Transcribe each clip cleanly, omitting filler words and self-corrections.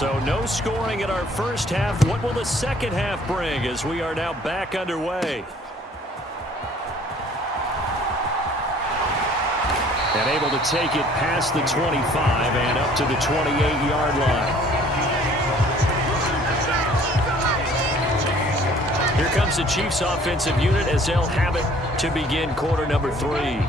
So no scoring in our first half. What will the second half bring as we are now back underway? And able to take it past the 25 and up to the 28-yard line. Here comes the Chiefs offensive unit as they'll have it to begin quarter number 3.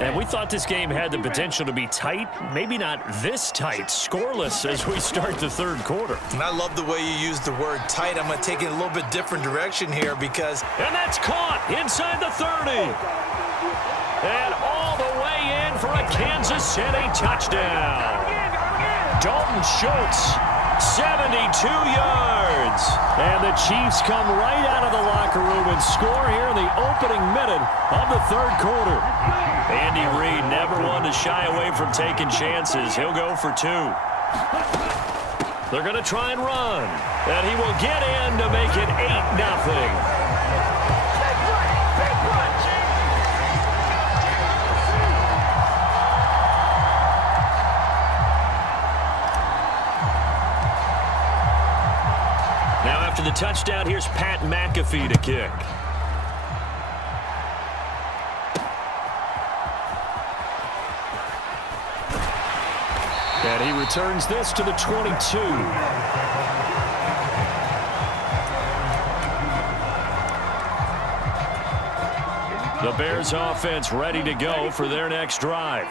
And we thought this game had the potential to be tight, maybe not this tight, scoreless as we start the third quarter. And I love the way you use the word tight. I'm going to take it a little bit different direction here because... And that's caught inside the 30. And all the way in for a Kansas City touchdown. Dalton Schultz, 72 yards. And the Chiefs come right out of the locker room and score here in the opening minute of the third quarter. Andy Reid never one to shy away from taking chances. He'll go for 2. They're going to try and run. And he will get in to make it 8-0. After the touchdown, here's Pat McAfee to kick. And he returns this to the 22. The Bears offense ready to go for their next drive.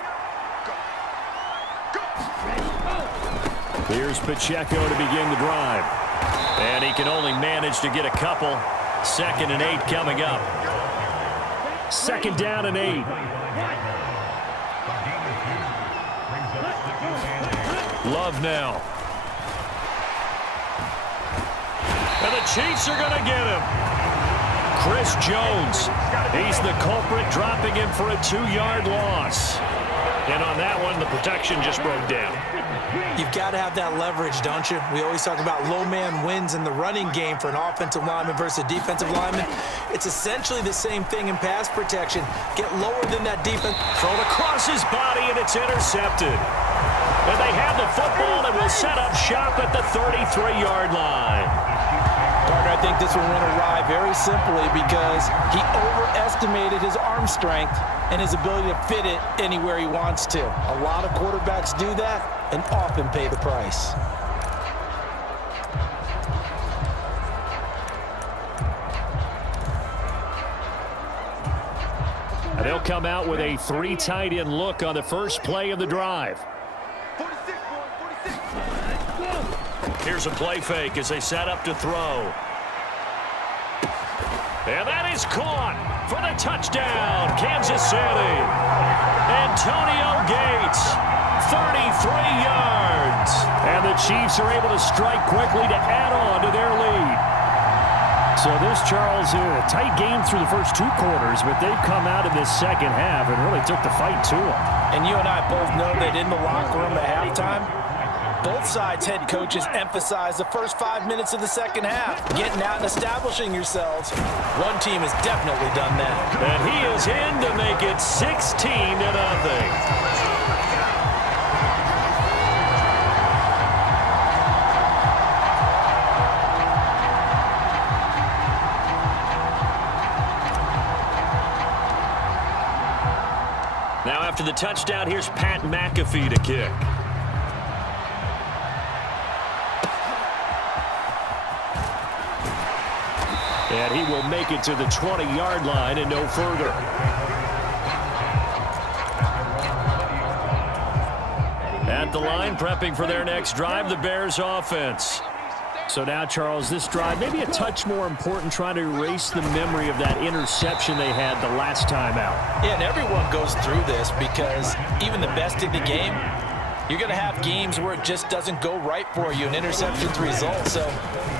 Here's Pacheco to begin the drive. And he can only manage to get a couple. 2nd and 8 coming up. 2nd down and 8. Love now. And the Chiefs are going to get him. Chris Jones. He's the culprit, dropping him for a 2-yard loss. And on that one, the protection just broke down. You've got to have that leverage, don't you? We always talk about low man wins in the running game for an offensive lineman versus a defensive lineman. It's essentially the same thing in pass protection. Get lower than that defense. Thrown across his body, and it's intercepted. And they have the football and will set up shop at the 33-yard line. Partner, I think this one went awry very simply because he overestimated his arm strength and his ability to fit it anywhere he wants to. A lot of quarterbacks do that and often pay the price. And they'll come out with a 3 tight end look on the first play of the drive. Here's a play fake as they set up to throw. And that is caught for the touchdown, Kansas City. Antonio Gates, 33 yards. And the Chiefs are able to strike quickly to add on to their lead. So this, Charles, a tight game through the first 2 quarters, but they've come out in this second half and really took the fight to them. And you and I both know that in the locker room at halftime, both sides' head coaches emphasize the first 5 minutes of the second half, getting out and establishing yourselves. One team has definitely done that. And he is in to make it 16-0. Now after the touchdown, here's Pat McAfee to kick. And he will make it to the 20-yard line and no further. At the line, prepping for their next drive, the Bears offense. So now, Charles, this drive maybe a touch more important, trying to erase the memory of that interception they had the last time out. Yeah, and everyone goes through this because even the best in the game, you're going to have games where it just doesn't go right for you, and interceptions result. So,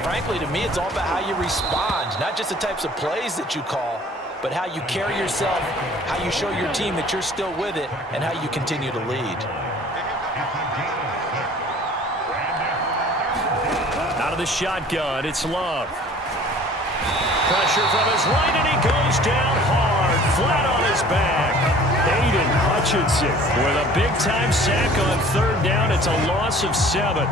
frankly, to me, it's all about how you respond, not just the types of plays that you call, but how you carry yourself, how you show your team that you're still with it, and how you continue to lead. Out of the shotgun, it's Love. Pressure from his right, and he goes down hard. flat on his back. Aiden Hutchinson with a big-time sack on third down. It's a loss of 7.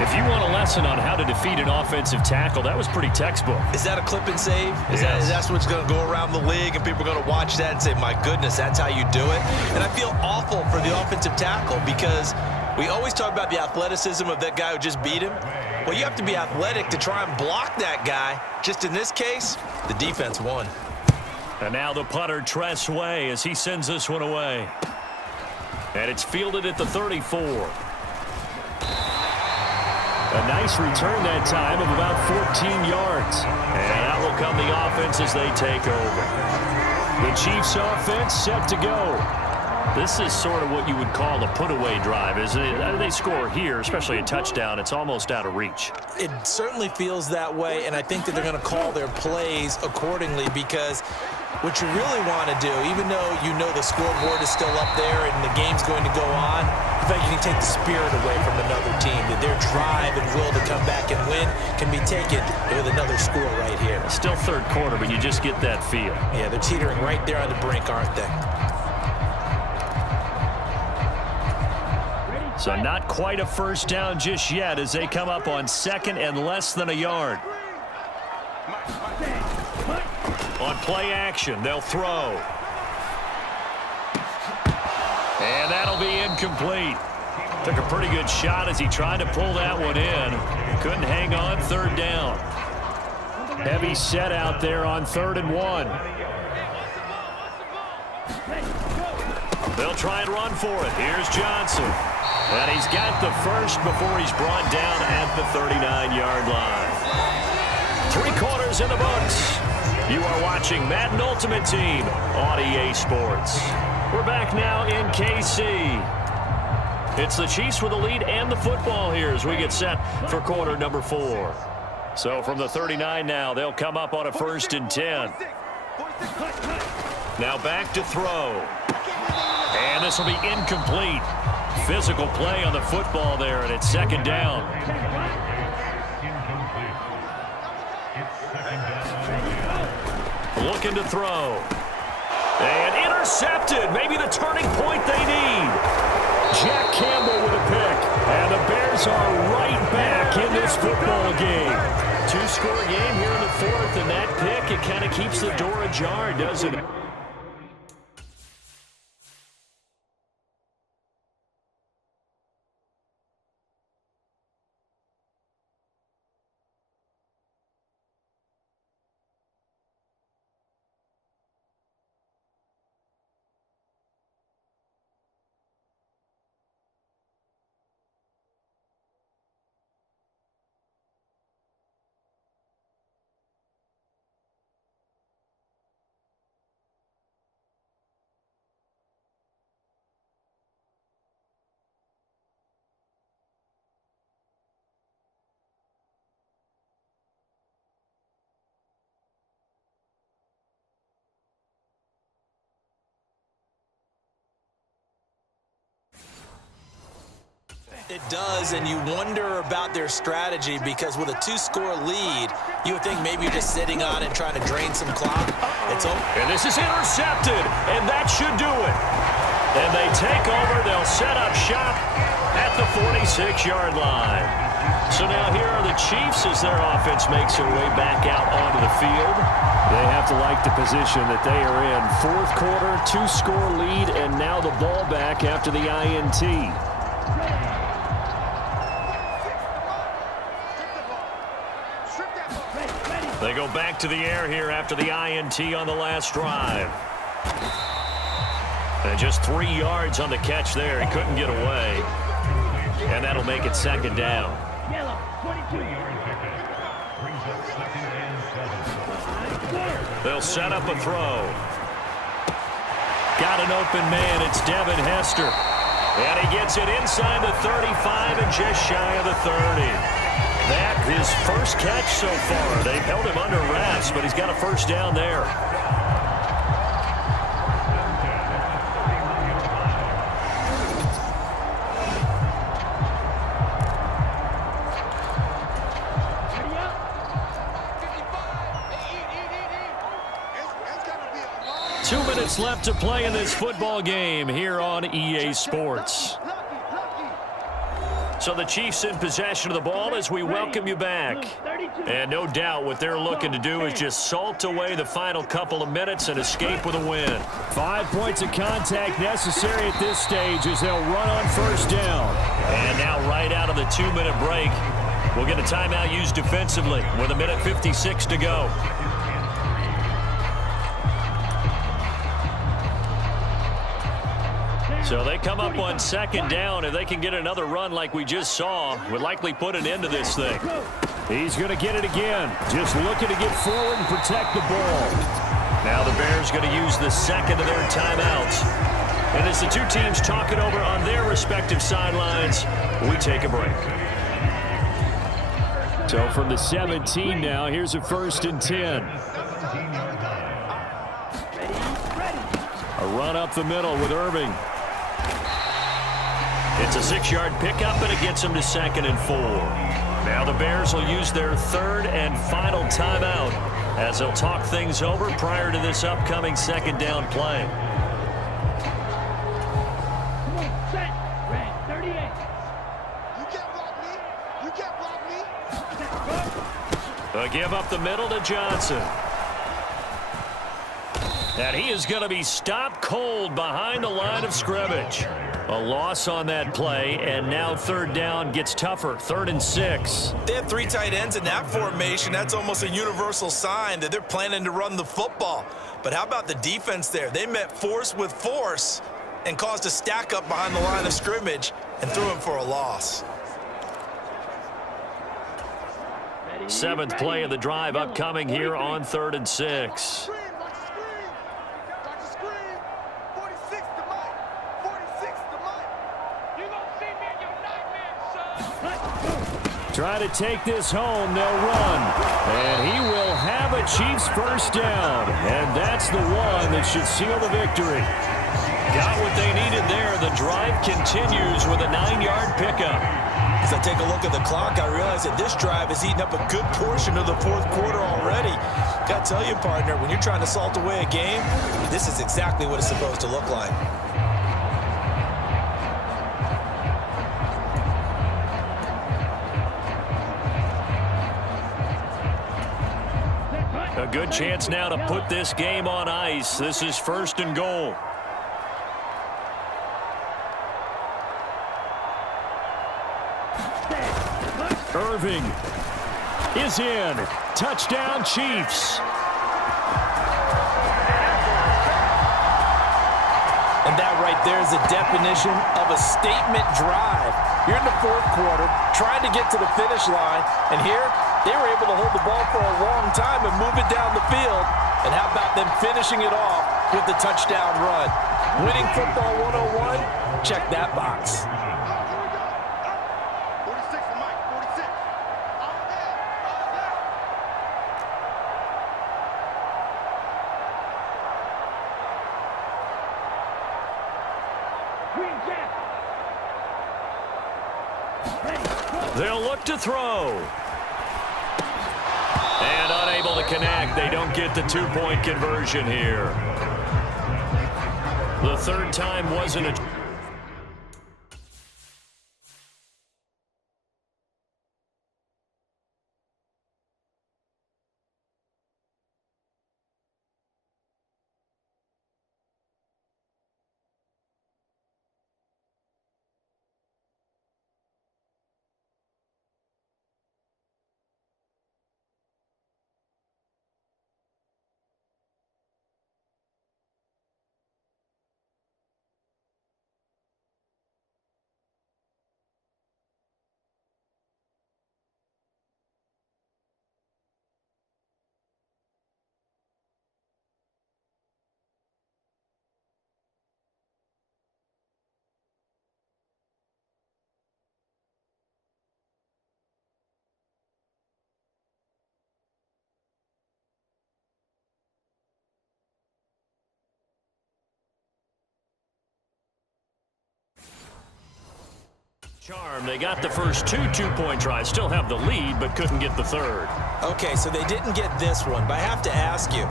If you want a lesson on how to defeat an offensive tackle, that was pretty textbook. Is that a clip and save? Is Yes. that's what's going to go around the league, and people are going to watch that and say, my goodness, that's how you do it? And I feel awful for the offensive tackle because we always talk about the athleticism of that guy who just beat him. Well, you have to be athletic to try and block that guy. Just in this case, the defense won. And now the punter, Tress Way, as he sends this one away. And it's fielded at the 34. A nice return that time of about 14 yards. And out will come the offense as they take over. The Chiefs offense set to go. This is sort of what you would call a put-away drive, isn't it? They score here, especially a touchdown. It's almost out of reach. It certainly feels that way, and I think that they're going to call their plays accordingly because what you really want to do, even though you know the scoreboard is still up there and the game's going to go on, in fact, you can take the spirit away from another team, that their drive and will to come back and win can be taken with another score right here. Still third quarter, but you just get that feel. Yeah, they're teetering right there on the brink, aren't they? So not quite a first down just yet as they come up on second and less than a yard. On play action, they'll throw. And that'll be incomplete. Took a pretty good shot as he tried to pull that one in. Couldn't hang on third down. Heavy set out there on 3rd and 1. They'll try and run for it. Here's Johnson. And he's got the first before he's brought down at the 39-yard line. 3 quarters in the books. You are watching Madden Ultimate Team on EA Sports. We're back now in KC. It's the Chiefs with the lead and the football here as we get set for quarter number 4. So from the 39 now, they'll come up on a 1st and 10. Now back to throw. And this will be incomplete. Physical play on the football there, and it's 2nd down. Looking to throw. And intercepted. Maybe the turning point they need. Jack Campbell with a pick. And the Bears are right back in this football game. 2-score game here in the 4th, and that pick, it kind of keeps the door ajar, doesn't it? It does, and you wonder about their strategy because with a 2-score lead, you would think maybe you're just sitting on it trying to drain some clock. It's over. And this is intercepted, and that should do it. And they take over. They'll set up shop at the 46-yard line. So now here are the Chiefs as their offense makes their way back out onto the field. They have to like the position that they are in. 4th quarter, 2-score lead, and now the ball back after the INT. They go back to the air here after the INT on the last drive. And just 3 yards on the catch there. He couldn't get away. And that'll make it 2nd down. They'll set up a throw. Got an open man. It's Devin Hester. And he gets it inside the 35 and just shy of the 30. That his first catch so far. They've held him under wraps, but he's got a first down there. 2 minutes left to play in this football game here on EA Sports. So the Chiefs in possession of the ball as we welcome you back. And no doubt what they're looking to do is just salt away the final couple of minutes and escape with a win. 5 points of contact necessary at this stage as they'll run on first down. And now right out of the 2-minute break, we'll get a timeout used defensively with 1:56 to go. So they come up on second down. If they can get another run like we just saw, would likely put an end to this thing. He's going to get it again. Just looking to get forward and protect the ball. Now the Bears going to use the second of their timeouts. And as the two teams talk it over on their respective sidelines, we take a break. So from the 17 now, here's a 1st and 10. A run up the middle with Irving. It's a 6-yard pickup, and it gets them to 2nd and 4. Now the Bears will use their 3rd and final timeout as they'll talk things over prior to this upcoming 2nd down play. A give up the middle to Johnson. And he is going to be stopped cold behind the line of scrimmage. A loss on that play, and now 3rd down gets tougher. 3rd and 6. They have 3 tight ends in that formation. That's almost a universal sign that they're planning to run the football. But how about the defense there? They met force with force and caused a stack up behind the line of scrimmage and threw him for a loss. 7th play of the drive upcoming here on 3rd and 6. Trying to take this home, they'll run. And he will have a Chiefs 1st down. And that's the one that should seal the victory. Got what they needed there. The drive continues with a 9-yard pickup. As I take a look at the clock, I realize that this drive has eaten up a good portion of the 4th quarter already. Got to tell you, partner, when you're trying to salt away a game, this is exactly what it's supposed to look like. A good chance now to put this game on ice. This is 1st and goal. Irving is in. Touchdown, Chiefs. And that right there is the definition of a statement drive. You're in the 4th quarter, trying to get to the finish line, and here they were able to hold the ball for a long time and move it down the field. And how about them finishing it off with the touchdown run? Winning football 101, check that box. They'll look to throw. And unable to connect. They don't get the 2-point conversion here. The 3rd time wasn't a... Charm. They got the first 2 2-point tries. Still have the lead, but couldn't get the 3rd. Okay, so they didn't get this one, but I have to ask you,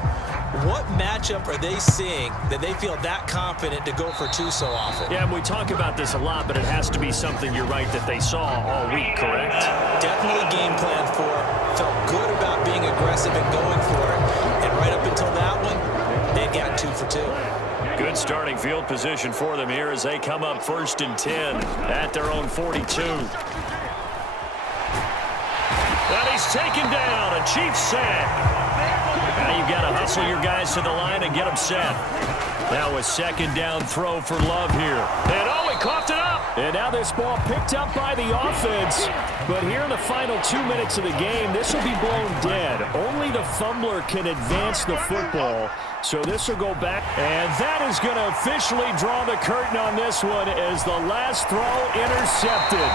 What matchup are they seeing that they feel that confident to go for two so often? Yeah, and we talk about this a lot, but it has to be something, you're right, that they saw all week, correct? Definitely game plan for it. Felt good about being aggressive and going for it. And right up until that one, they've got 2 for 2. Good starting field position for them here as they come up 1st and 10 at their own 42. And he's taken down, a Chiefs sack. Now you've got to hustle your guys to the line and get them set. Now a 2nd down throw for Love here. And oh, he coughed it up. And now this ball picked up by the offense. But here in the final 2 minutes of the game, this will be blown dead. Only the fumbler can advance the football. So this will go back. And that is going to officially draw the curtain on this one as the last throw intercepted.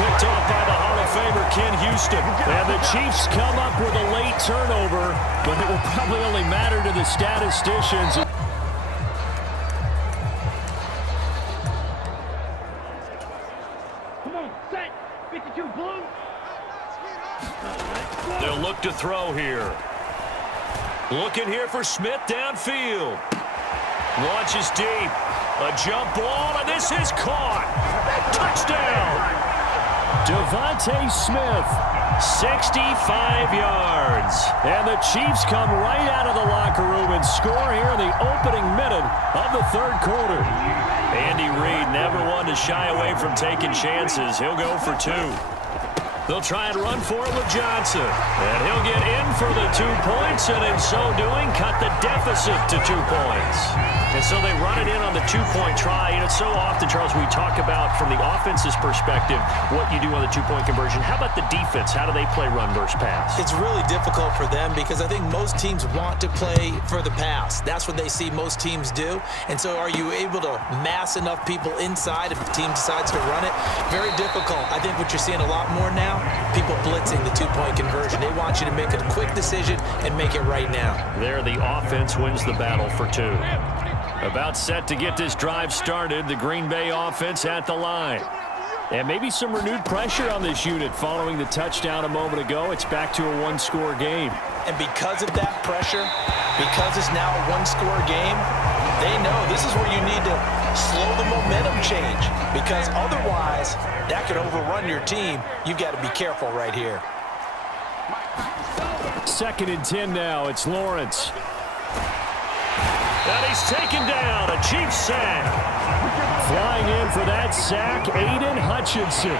Picked off by the Hall of Famer Ken Houston. And the Chiefs come up with a late turnover, but it will probably only matter to the statisticians. Come on, set. 52 blue. They'll look to throw here. Looking here for Smith downfield. Launches deep. A jump ball, and this is caught. Touchdown. Devontae Smith, 65 yards. and the Chiefs come right out of the locker room and score here in the opening minute of the 3rd quarter. Andy Reid never one to shy away from taking chances. He'll go for 2. They'll try and run for it with Johnson. And he'll get in for the 2 points, and in so doing, cut the deficit to 2 points. And so they run it in on the 2-point try. And it's so often, Charles, we talk about from the offense's perspective what you do on the 2-point conversion. How about the defense? How do they play run versus pass? It's really difficult for them because I think most teams want to play for the pass. That's what they see most teams do. And so are you able to mass enough people inside if the team decides to run it? Very difficult. I think what you're seeing a lot more now, people blitzing the 2-point conversion. They want you to make a quick decision and make it right now. There, the offense wins the battle for 2. About set to get this drive started, the Green Bay offense at the line. And maybe some renewed pressure on this unit following the touchdown a moment ago. It's back to a 1-score game. And because of that pressure, because it's now a 1-score game, they know this is where you need to slow the momentum change because otherwise that could overrun your team. You've got to be careful right here. 2nd and 10 now. It's Lawrence. And he's taken down, a Chiefs sack. Flying in for that sack, Aiden Hutchinson.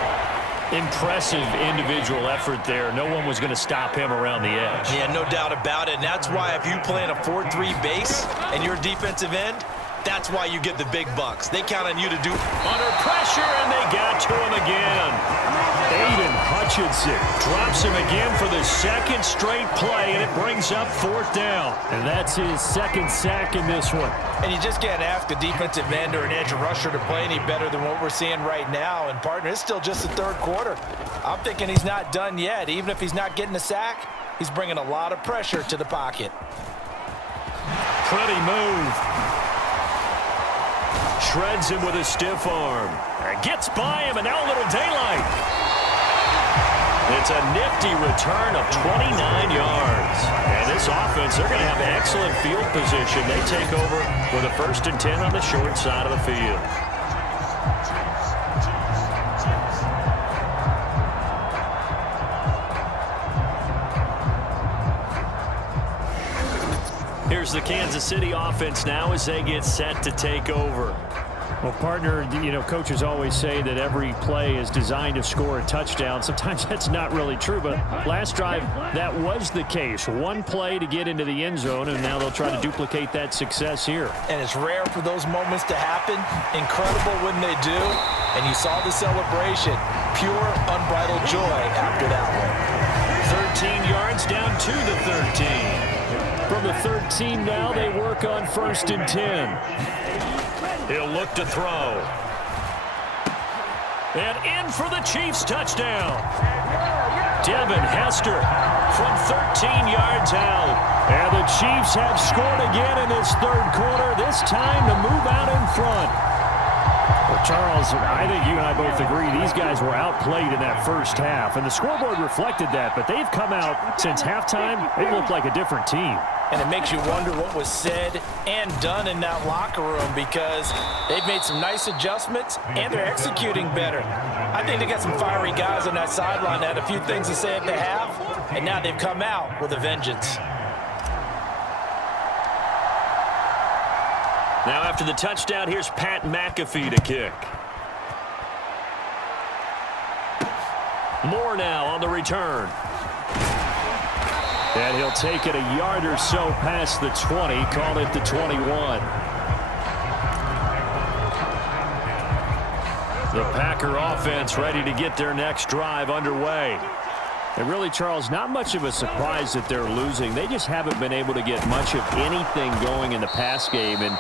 Impressive individual effort there. No one was going to stop him around the edge. Yeah, no doubt about it. And that's why if you play in a 4-3 base and you're defensive end, that's why you get the big bucks. They count on you to do under pressure, and they got to him again. Aiden Hutchinson drops him again for the 2nd straight play, and it brings up 4th down. And that's his 2nd sack in this one. And you just can't ask a defensive end or an edge rusher to play any better than what we're seeing right now. And, partner, it's still just the 3rd quarter. I'm thinking he's not done yet. Even if he's not getting a sack, he's bringing a lot of pressure to the pocket. Pretty move. Shreds him with a stiff arm. Gets by him, and now a little daylight. It's a nifty return of 29 yards. And this offense, they're going to have excellent field position. They take over with a 1st and 10 on the short side of the field. Here's the Kansas City offense now as they get set to take over. Well, partner, you know, coaches always say that every play is designed to score a touchdown. Sometimes that's not really true, but last drive, that was the case. 1 play to get into the end zone, and now they'll try to duplicate that success here. And it's rare for those moments to happen. Incredible when they do. And you saw the celebration. Pure, unbridled joy after that one. 13 yards down to the 13. From the 13 now, they work on 1st and 10. He'll look to throw. And in for the Chiefs touchdown. Devin Hester from 13 yards out. And the Chiefs have scored again in this 3rd quarter. This time to move out in front. Well, Charles, I think you and I both agree these guys were outplayed in that 1st half. And the scoreboard reflected that, but they've come out since halftime. They look like a different team. And it makes you wonder what was said and done in that locker room, because they've made some nice adjustments and they're executing better. I think they got some fiery guys on that sideline that had a few things to say at the half, and now they've come out with a vengeance. Now after the touchdown, here's Pat McAfee to kick. Moore now on the return. And he'll take it a yard or so past the 20, call it the 21. The Packer offense ready to get their next drive underway. And really, Charles, not much of a surprise that they're losing. They just haven't been able to get much of anything going in the pass game. And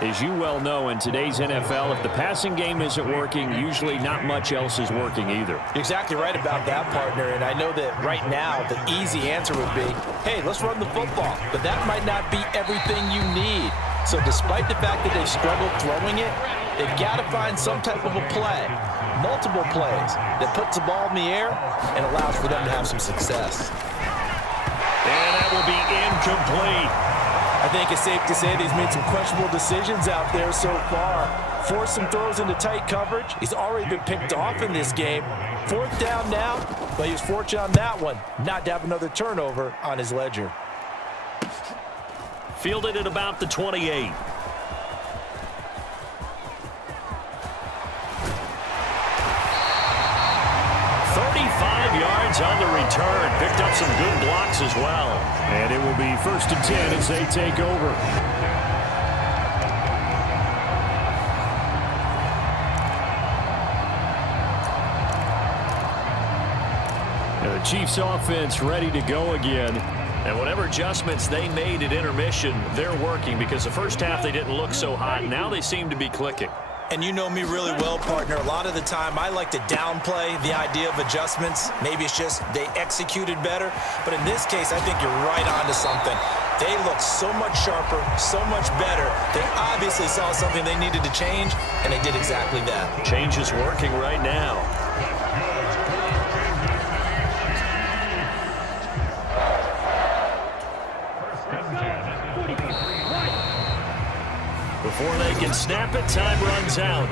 as you well know, in today's NFL, if the passing game isn't working, usually not much else is working either. You're exactly right about that, partner. And I know that right now the easy answer would be, hey, let's run the football. But that might not be everything you need. So despite the fact that they've struggled throwing it, they've got to find some type of a play, multiple plays, that puts the ball in the air and allows for them to have some success. And that will be incomplete. I think it's safe to say that he's made some questionable decisions out there so far. Forced some throws into tight coverage. He's already been picked off in this game. Fourth down now, but he was fortunate on that one not to have another turnover on his ledger. Fielded at about the 28. Yards on the return. Picked up some good blocks as well. And it will be 1st and 10 as they take over. And the Chiefs offense ready to go again. And whatever adjustments they made at intermission, they're working, because the first half they didn't look so hot. Now they seem to be clicking. And you know me really well, partner. A lot of the time I like to downplay the idea of adjustments. Maybe it's just they executed better. But in this case, I think you're right on to something. They look so much sharper, so much better. They obviously saw something they needed to change, and they did exactly that. Change is working right now. Before they can snap it, time runs out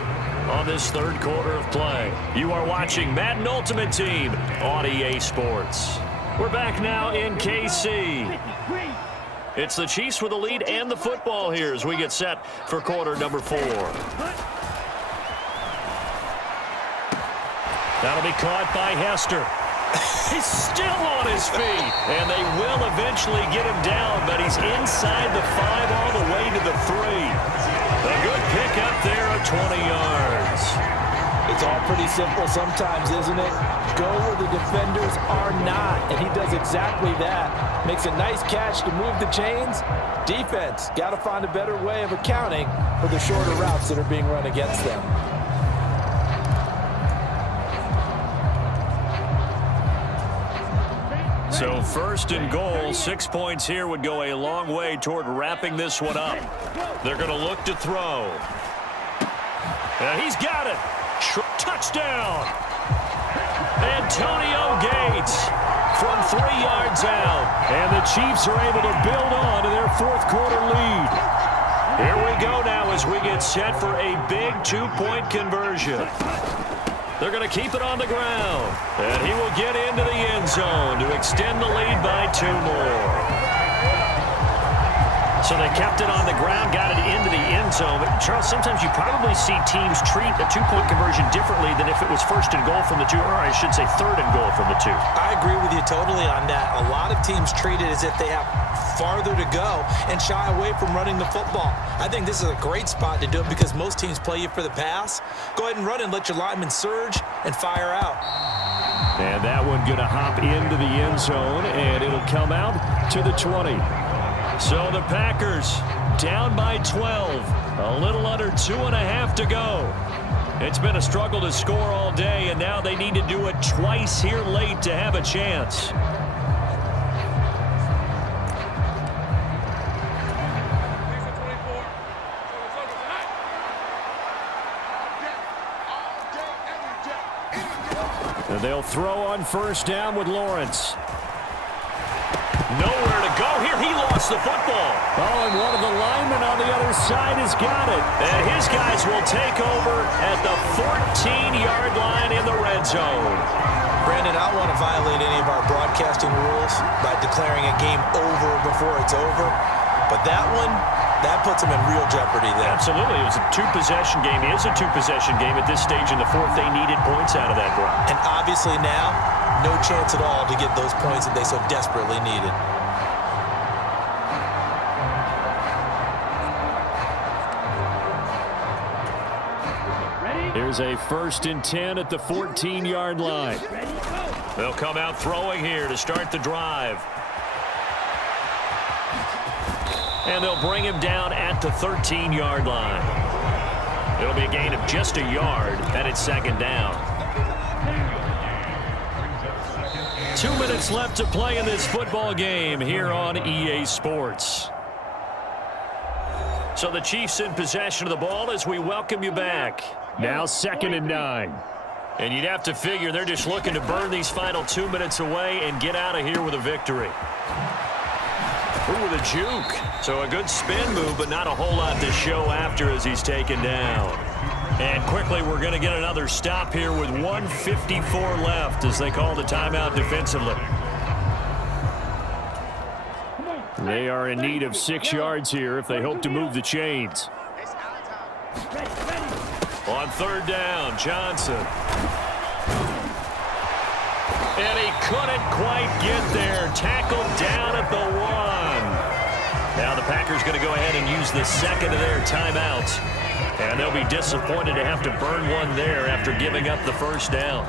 on this third quarter of play. You are watching Madden Ultimate Team on EA Sports. We're back now in KC. It's the Chiefs with the lead and the football here as we get set for quarter number 4. That'll be caught by Hester. He's still on his feet, and they will eventually get him down, but he's inside the 5 all the way to the 3. A good pickup there of 20 yards. It's all pretty simple sometimes, isn't it? Go where the defenders are not, and he does exactly that. Makes a nice catch to move the chains. Defense, got to find a better way of accounting for the shorter routes that are being run against them. So 1st and goal, 6 points here would go a long way toward wrapping this one up. They're going to look to throw. And he's got it. Touchdown. Antonio Gates from 3 yards out. And the Chiefs are able to build on to their 4th quarter lead. Here we go now as we get set for a big 2-point conversion. They're going to keep it on the ground. And he will get into the end zone to extend the lead by 2 more. So they kept it on the ground, got it into the end zone. But, Charles, sometimes you probably see teams treat a 2-point conversion differently than if it was 1st and goal from the 2, or I should say 3rd and goal from the 2. I agree with you totally on that. A lot of teams treat it as if they have farther to go and shy away from running the football. I think this is a great spot to do it because most teams play you for the pass. Go ahead and run and let your linemen surge and fire out. And that one going to hop into the end zone, and it'll come out to the 20. So the Packers down by 12. A little under 2.5 to go. It's been a struggle to score all day, and now they need to do it twice here late to have a chance. And they'll throw on 1st down with Lawrence. Nowhere to go here. He lost wants the football. Oh, and one of the linemen on the other side has got it. And his guys will take over at the 14-yard line in the red zone. Brandon, I don't want to violate any of our broadcasting rules by declaring a game over before it's over. But that one, that puts them in real jeopardy there. Absolutely. It was a two-possession game. It is a two-possession game at this stage in the fourth. They needed points out of that drive. And obviously now, no chance at all to get those points that they so desperately needed. Here's a 1st and 10 at the 14-yard line. They'll come out throwing here to start the drive. And they'll bring him down at the 13-yard line. It'll be a gain of just a yard, and it's 2nd down. 2 minutes left to play in this football game here on EA Sports. So the Chiefs in possession of the ball as we welcome you back. Now 2nd and 9. And you'd have to figure they're just looking to burn these final 2 minutes away and get out of here with a victory. Ooh, with a juke. So a good spin move, but not a whole lot to show after as he's taken down. And quickly, we're going to get another stop here with 1:54 left as they call the timeout defensively. They are in need of 6 yards here if they hope to move the chains. On 3rd down, Johnson. And he couldn't quite get there. Tackled down at the 1. Now the Packers going to go ahead and use the 2nd of their timeouts. And they'll be disappointed to have to burn one there after giving up the 1st down.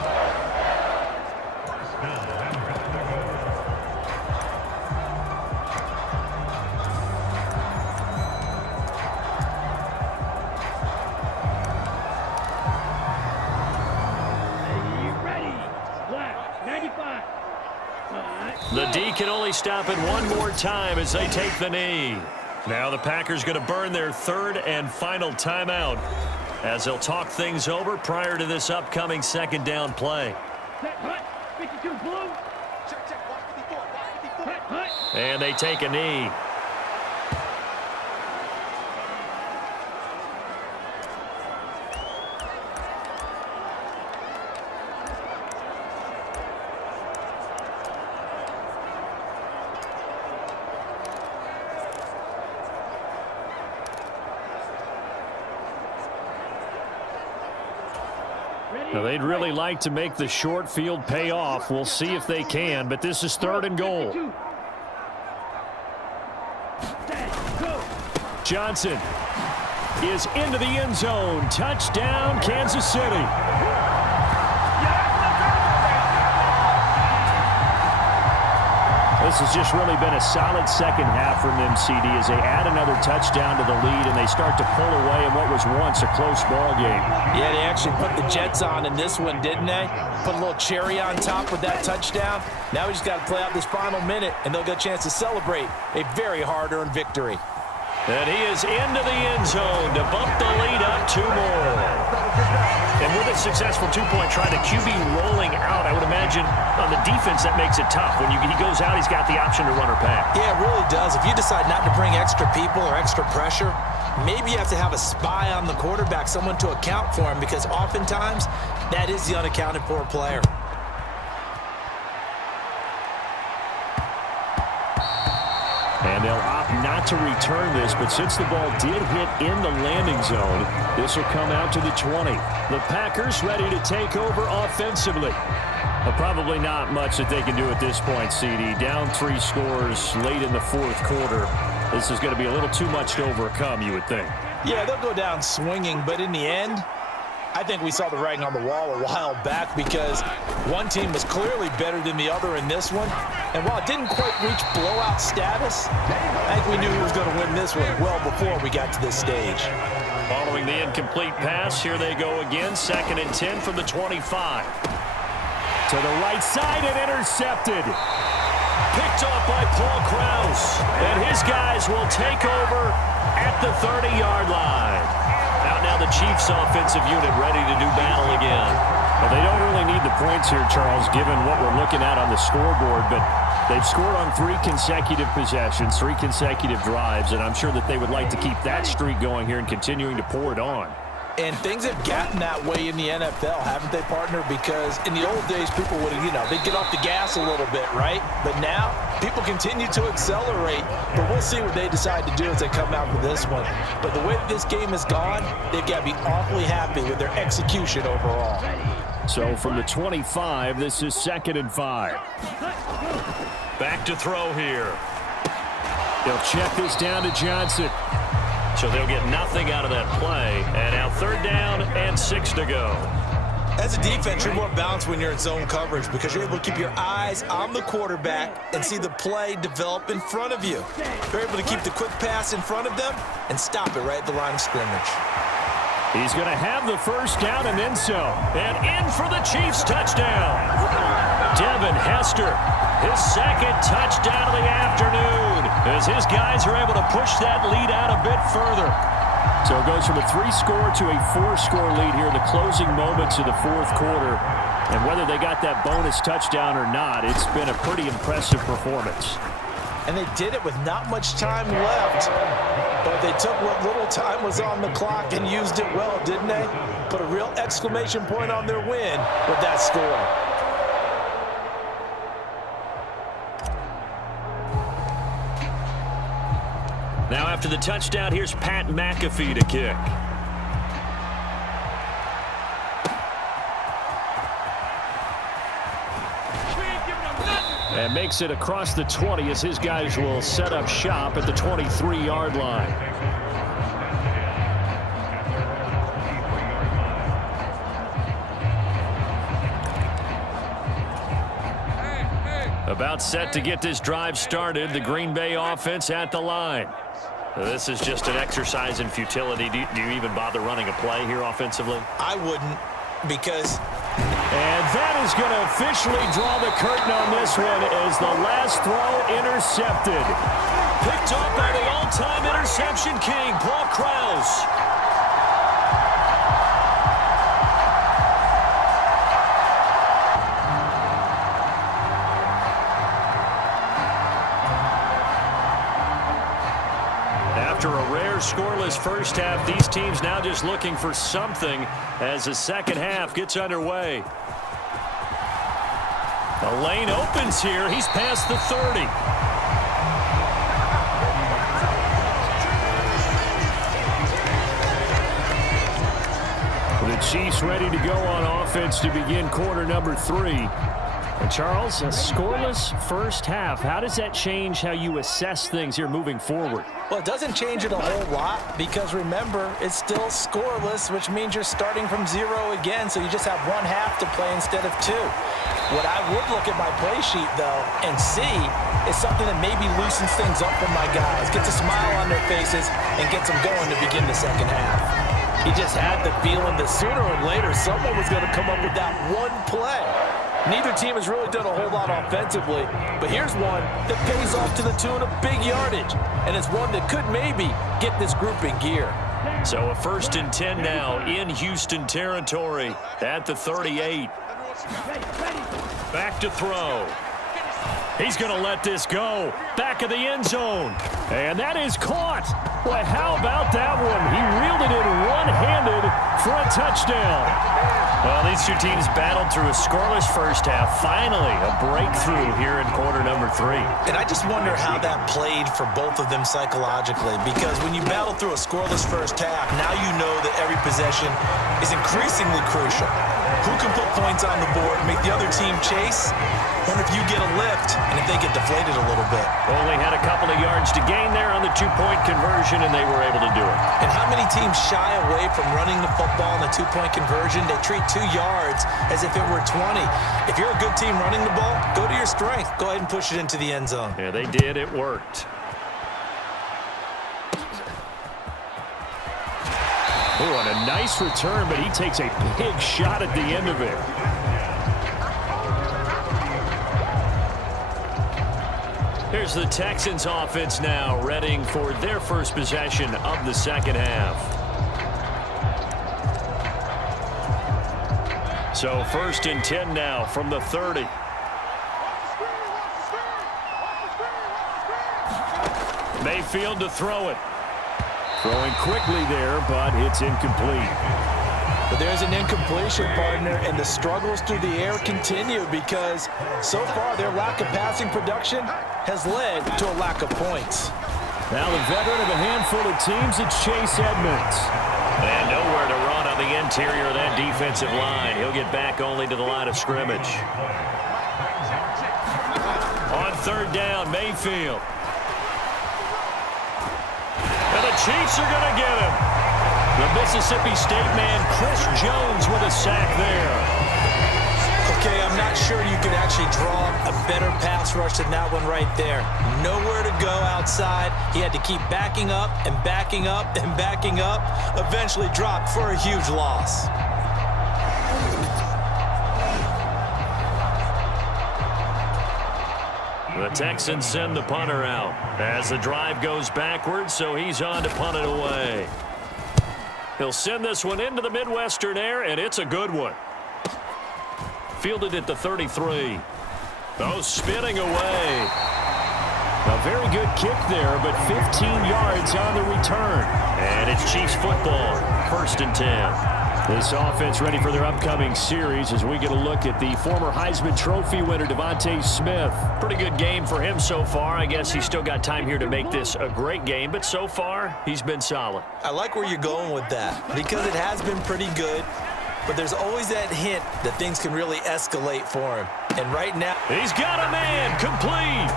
The D can only stop it one more time as they take the knee. Now the Packers going to burn their 3rd and final timeout as they'll talk things over prior to this upcoming 2nd down play. And they take a knee. Now, they'd really like to make the short field pay off. We'll see if they can, but this is 3rd and goal. Johnson is into the end zone. Touchdown, Kansas City. This has just really been a solid 2nd half from them, CD, as they add another touchdown to the lead and they start to pull away in what was once a close ball game. Yeah, they actually put the Jets on in this one, didn't they? Put a little cherry on top with that touchdown. Now we just got to play out this final minute, and they'll get a chance to celebrate a very hard-earned victory. And he is into the end zone to bump the lead up 2 more. And with a successful 2-point try, the QB rolling out, I would imagine on the defense that makes it tough. When he goes out, he's got the option to run or pass. Yeah, it really does. If you decide not to bring extra people or extra pressure, maybe you have to have a spy on the quarterback, someone to account for him, because oftentimes that is the unaccounted for player. And they'll opt not to return this, but since the ball did hit in the landing zone, this will come out to the 20. The Packers ready to take over offensively. Well, probably not much that they can do at this point, CD. Down 3 scores late in the 4th quarter. This is going to be a little too much to overcome, you would think. Yeah, they'll go down swinging, but in the end, I think we saw the writing on the wall a while back because one team was clearly better than the other in this one. And while it didn't quite reach blowout status, I think we knew who was going to win this one well before we got to this stage. Following the incomplete pass, here they go again. 2nd and 10 from the 25. To the right side and intercepted. Picked off by Paul Krause. And his guys will take over at the 30-yard line. Now the Chiefs offensive unit ready to do battle again. Well, they don't really need the points here, Charles, given what we're looking at on the scoreboard, but they've scored on 3 consecutive possessions, 3 consecutive drives, and I'm sure that they would like to keep that streak going here and continuing to pour it on. And things have gotten that way in the NFL, haven't they, partner? Because in the old days, people would, they'd get off the gas a little bit, right? But now, people continue to accelerate. But we'll see what they decide to do as they come out with this one. But the way that this game has gone, they've got to be awfully happy with their execution overall. So from the 25, this is 2nd and 5. Back to throw here. They'll check this down to Johnson. So they'll get nothing out of that play. And now 3rd down and 6 to go. As a defense, you're more balanced when you're in zone coverage because you're able to keep your eyes on the quarterback and see the play develop in front of you. You're able to keep the quick pass in front of them and stop it right at the line of scrimmage. He's going to have the 1st down and then some. And in for the Chiefs touchdown. Devin Hester, his 2nd touchdown of the afternoon, as his guys are able to push that lead out a bit further. So it goes from a 3-score to a 4-score lead here in the closing moments of the 4th quarter. And whether they got that bonus touchdown or not, it's been a pretty impressive performance. And they did it with not much time left. But they took what little time was on the clock and used it well, didn't they? Put a real exclamation point on their win with that score. Now after the touchdown, here's Pat McAfee to kick. And makes it across the 20 as his guys will set up shop at the 23-yard line. About set to get this drive started. The Green Bay offense at the line. This is just an exercise in futility. Do you even bother running a play here offensively? I wouldn't, because... And that is going to officially draw the curtain on this one as the last throw intercepted. Picked up by the all-time interception king, Paul Krause. After a rare scoreless first half, these teams now just looking for something as the second half gets underway. The lane opens here. He's past the 30. The Chiefs ready to go on offense to begin quarter number 3. And Charles, a scoreless first half. How does that change how you assess things here moving forward? Well, it doesn't change it a whole lot because, remember, it's still scoreless, which means you're starting from 0 again, so you just have 1 half to play instead of 2. What I would look at my play sheet, though, and see is something that maybe loosens things up for my guys, gets a smile on their faces, and gets them going to begin the second half. He just had the feeling that sooner or later someone was going to come up with that one play. Neither team has really done a whole lot offensively, but here's one that pays off to the tune of big yardage, and it's one that could maybe get this group in gear. So a 1st and 10 now in Houston territory at the 38. Back to throw. He's going to let this go. Back of the end zone. And that is caught. Boy, how about that one? He reeled it in one-handed for a touchdown. Well, these two teams battled through a scoreless first half. Finally, a breakthrough here in quarter number 3. And I just wonder how that played for both of them psychologically, because when you battle through a scoreless first half, now you know that every possession is increasingly crucial. Who can put points on the board, make the other team chase, or if you get a lift and if they get deflated a little bit. Only had a couple of yards to gain there on the 2-point conversion, and they were able to do it. And how many teams shy away from running the football in the 2-point conversion? They treat 2 yards as if it were 20. If you're a good team running the ball, go to your strength. Go ahead and push it into the end zone. Yeah, they did. It worked. Oh, and a nice return, but he takes a big shot at the end of it. Here's the Texans offense now, readying for their first possession of the second half. So 1st and 10 now from the 30. Mayfield to throw it. Throwing quickly there, but it's incomplete. But there's an incompletion, partner, and the struggles through the air continue because so far their lack of passing production has led to a lack of points. Now the veteran of a handful of teams, it's Chase Edmonds. And nowhere to run on the interior of that defensive line. He'll get back only to the line of scrimmage. On 3rd down, Mayfield. And the Chiefs are going to get him. The Mississippi State man, Chris Jones, with a sack there. Okay, I'm not sure you could actually draw a better pass rush than that one right there. Nowhere to go outside. He had to keep backing up and backing up and backing up. Eventually dropped for a huge loss. The Texans send the punter out as the drive goes backwards, so he's on to punt it away. He'll send this one into the Midwestern air, and it's a good one. Fielded at the 33. Oh, spinning away. A very good kick there, but 15 yards on the return. And it's Chiefs football, 1st and 10. This offense ready for their upcoming series as we get a look at the former Heisman Trophy winner, Devontae Smith. Pretty good game for him so far. I guess he's still got time here to make this a great game, but so far, he's been solid. I like where you're going with that because it has been pretty good, but there's always that hint that things can really escalate for him. And right now, he's got a man complete.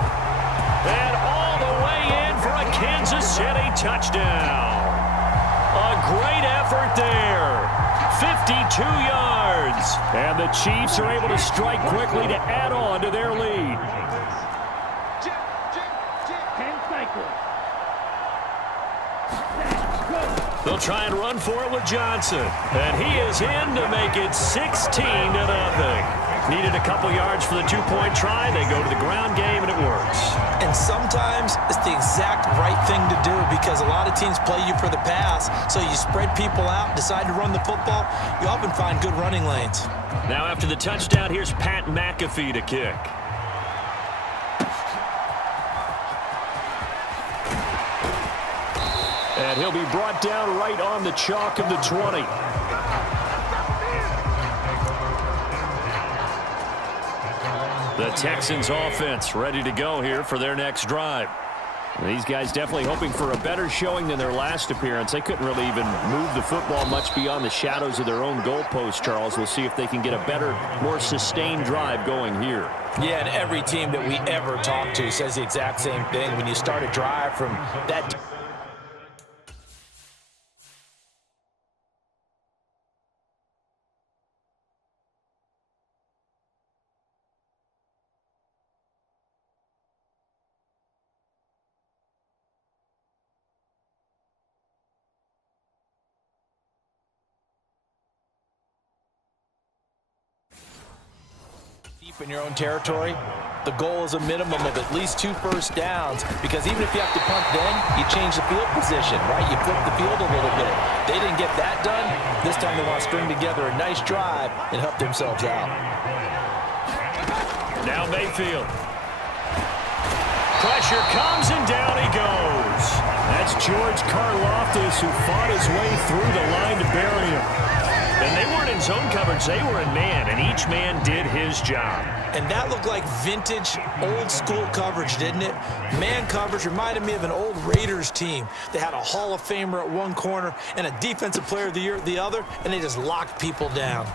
And all the way in for a Kansas City touchdown. A great effort there. 52 yards. And the Chiefs are able to strike quickly to add on to their lead. 10 cycles. They'll try and run for it with Johnson. And he is in to make it 16-0. Needed a couple yards for the 2-point try. They go to the ground game, and it works. and sometimes it's the exact right thing to do because a lot of teams play you for the pass, so you spread people out, decide to run the football, you often find good running lanes. Now after the touchdown, here's Pat McAfee to kick. And he'll be brought down right on the chalk of the 20. The Texans offense ready to go here for their next drive. These guys definitely hoping for a better showing than their last appearance. They couldn't really even move the football much beyond the shadows of their own goalpost, Charles. We'll see if they can get a better, more sustained drive going here. Yeah, and every team that we ever talk to says the exact same thing. When you start a drive from that... in your own territory, the goal is a minimum of at least 2 first downs, because even if you have to punt then, you change the field position, right? You flip the field a little bit. They didn't get that done. This time they want to string together a nice drive and help themselves out. Now Mayfield. Pressure comes and down he goes. That's George Karlaftis who fought his way through the line to bury him. And they weren't in zone coverage, they were in man, and each man did his job. And that looked like vintage, old-school coverage, didn't it? Man coverage reminded me of an old Raiders team. They had a Hall of Famer at one corner and a Defensive Player of the Year at the other, and they just locked people down.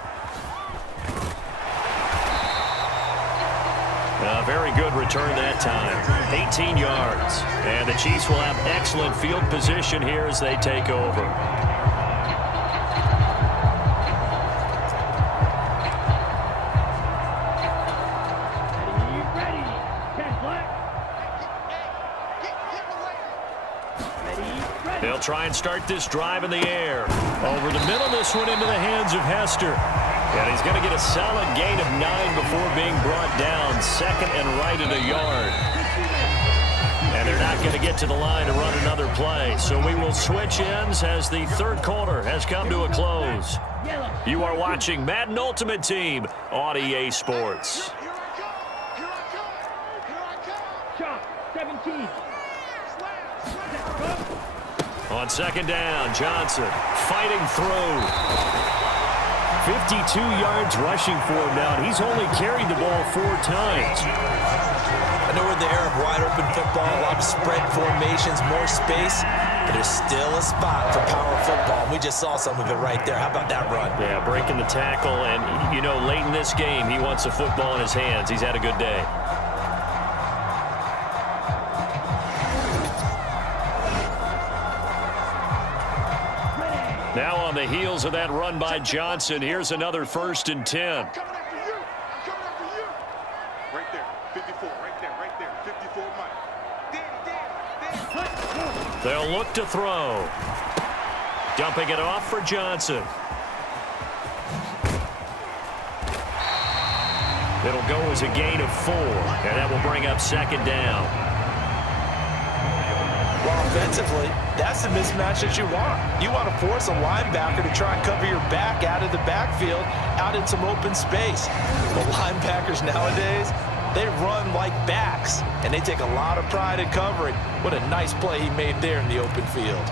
A very good return that time, 18 yards. And the Chiefs will have excellent field position here as they take over. They'll try and start this drive in the air. Over the middle, this one into the hands of Hester. And he's going to get a solid gain of 9 before being brought down. Second and right at a yard. And they're not going to get to the line to run another play. So we will switch ends as the third quarter has come to a close. You are watching Madden Ultimate Team on EA Sports. Shot, 17. On second down, Johnson fighting through. 52 yards rushing for him now. He's only carried the ball 4 times. I know we're in the era of wide-open football, a lot of spread formations, more space, but there's still a spot for power football. We just saw some of it right there. How about that run? Yeah, breaking the tackle, and, you know, late in this game, he wants the football in his hands. He's had a good day. Now on the heels of that run by Johnson, here's another 1st and 10. I'm coming after you. I'm coming after you. Right there. 54. Right there. Right there. 54 Mike. Danny. They'll look to throw. Dumping it off for Johnson. It'll go as a gain of 4, and that will bring up 2nd down. Well, offensively, that's the mismatch that you want. You want to force a linebacker to try and cover your back out of the backfield, out in some open space. The linebackers nowadays, they run like backs, and they take a lot of pride in covering. What a nice play he made there in the open field.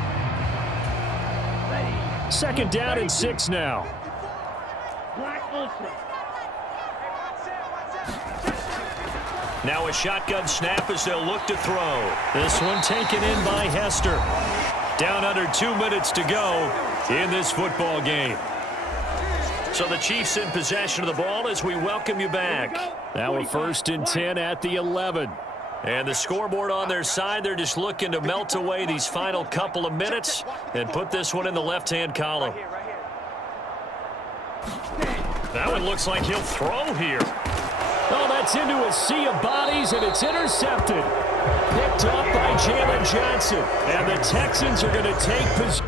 2nd down and 6 now. Black Ultra. Now a shotgun snap as they'll look to throw. This one taken in by Hester. Down under 2 minutes to go in this football game. So the Chiefs in possession of the ball as we welcome you back. Now a 1st and 10 at the 11. And the scoreboard on their side, they're just looking to melt away these final couple of minutes and put this one in the left-hand column. That one looks like he'll throw here. Oh, that's into a sea of bodies, and it's intercepted. Picked up by Jalen Johnson. And the Texans are going to take possession.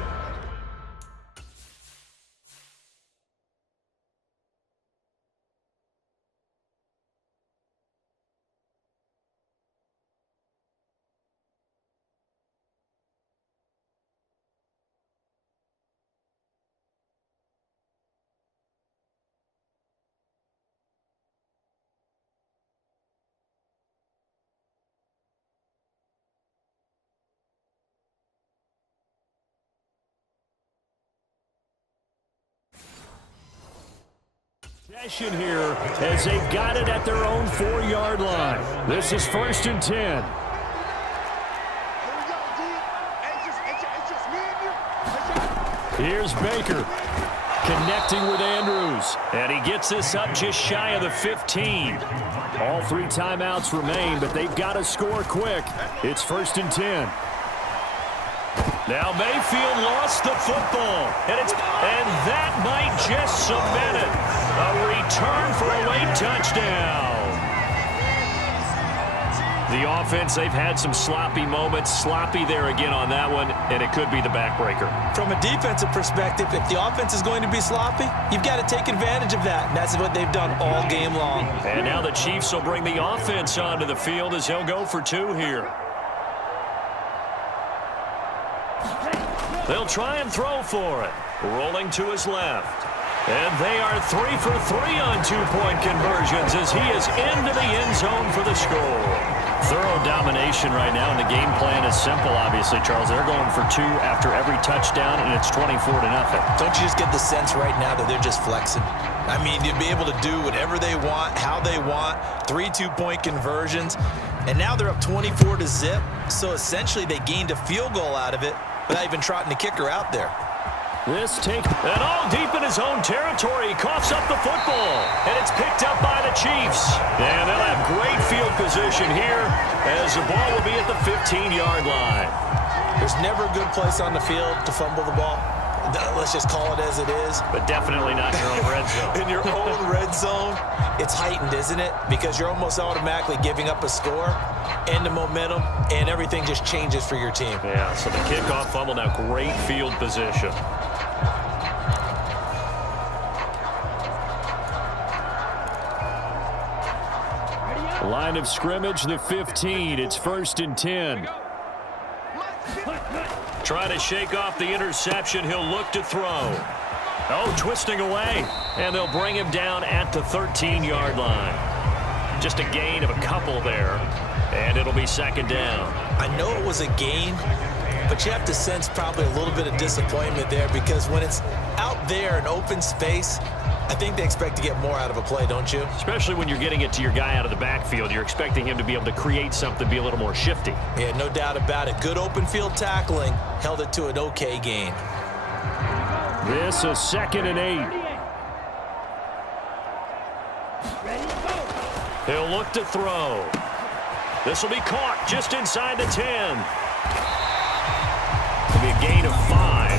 Here as they got it at their own 4-yard line. This is 1st and 10. Here's Baker connecting with Andrews, and he gets this up just shy of the 15. All 3 timeouts remain, but they've got to score quick. It's 1st and 10. Now Mayfield lost the football, and that might just cement it. A return for a late touchdown. The offense, they've had some sloppy moments. Sloppy there again on that one, and it could be the backbreaker. From a defensive perspective, if the offense is going to be sloppy, you've got to take advantage of that. And that's what they've done all game long. And now the Chiefs will bring the offense onto the field as he'll go for 2 here. They'll try and throw for it. Rolling to his left. And they are 3 for 3 on 2-point conversions as he is into the end zone for the score. Thorough domination right now, and the game plan is simple, obviously, Charles. They're going for 2 after every touchdown, and it's 24-0. Don't you just get the sense right now that they're just flexing? I mean, to be able to do whatever they want, how they want, 3 2-point conversions, and now they're up 24-0. So essentially they gained a field goal out of it without even trotting the kicker out there. And all deep in his own territory, he coughs up the football, and it's picked up by the Chiefs. And they'll have great field position here as the ball will be at the 15-yard line. There's never a good place on the field to fumble the ball. Let's just call it as it is. But definitely not in your own red zone. In your own red zone, it's heightened, isn't it? Because you're almost automatically giving up a score and the momentum, and everything just changes for your team. Yeah, so the kickoff fumble, now great field position. Line of scrimmage, the 15. It's 1st and 10. Trying to shake off the interception. He'll look to throw. Oh, twisting away. And they'll bring him down at the 13-yard line. Just a gain of a couple there. And it'll be second down. I know it was a gain, but you have to sense probably a little bit of disappointment there because when it's out there in open space, I think they expect to get more out of a play, don't you? Especially when you're getting it to your guy out of the backfield. You're expecting him to be able to create something, be a little more shifty. Yeah, no doubt about it. Good open field tackling. Held it to an okay gain. This is 2nd and 8. He'll look to throw. This will be caught just inside the 10. It'll be a gain of 5.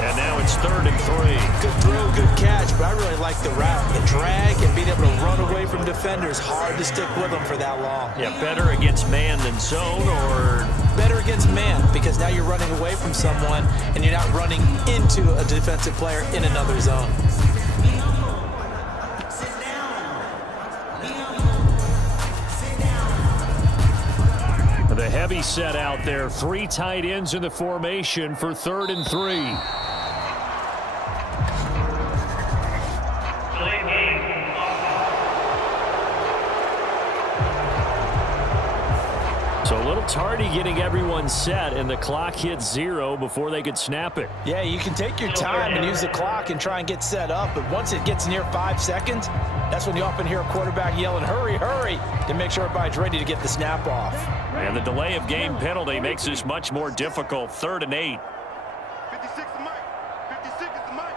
And now it's 3rd and 3. Good throw, good catch, but I really like the route. The drag and being able to run away from defenders. Hard to stick with them for that long. Yeah, better against man than zone, or better against man because now you're running away from someone and you're not running into a defensive player in another zone. The heavy set out there. 3 tight ends in the formation for 3rd and 3. So a little tardy getting everyone set, and the clock hit 0 before they could snap it. Yeah, you can take your time and use the clock and try and get set up, but once it gets near 5 seconds, that's when you often hear a quarterback yelling, hurry, hurry, to make sure everybody's ready to get the snap off. And the delay of game penalty makes this much more difficult. 3rd and 8. 56 is Mike. 56 is Mike.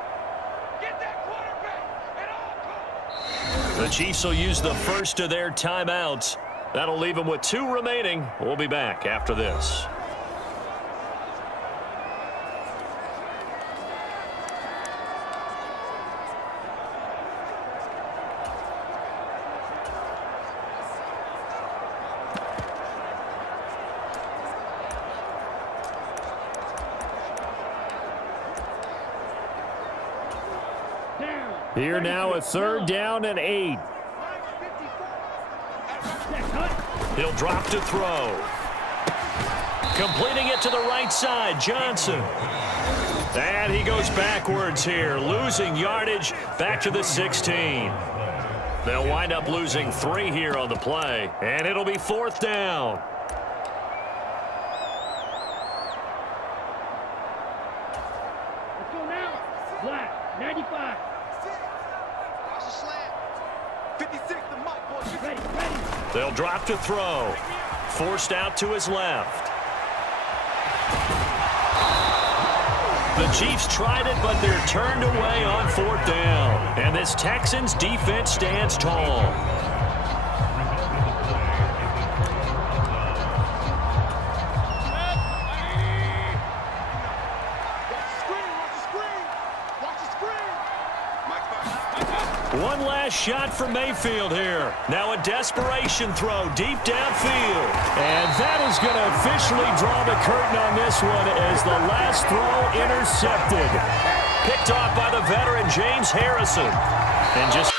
Get that quarterback at all costs. The Chiefs will use the first of their timeouts. That'll leave them with 2 remaining. We'll be back after this. Here now, a 3rd down and 8. He'll drop to throw. Completing it to the right side, Johnson. And he goes backwards here, losing yardage back to the 16. They'll wind up losing 3 here on the play, and it'll be 4th down. Let's go now. Black, 95. Watch the slant. 56 to Mike, boys. Ready, ready. They'll drop to throw. Forced out to his left. The Chiefs tried it, but they're turned away on 4th down. And this Texans defense stands tall. One last shot for Mayfield here. Now a desperation throw deep downfield. And that is going to officially draw the curtain on this one as the last throw intercepted. Picked off by the veteran James Harrison. And just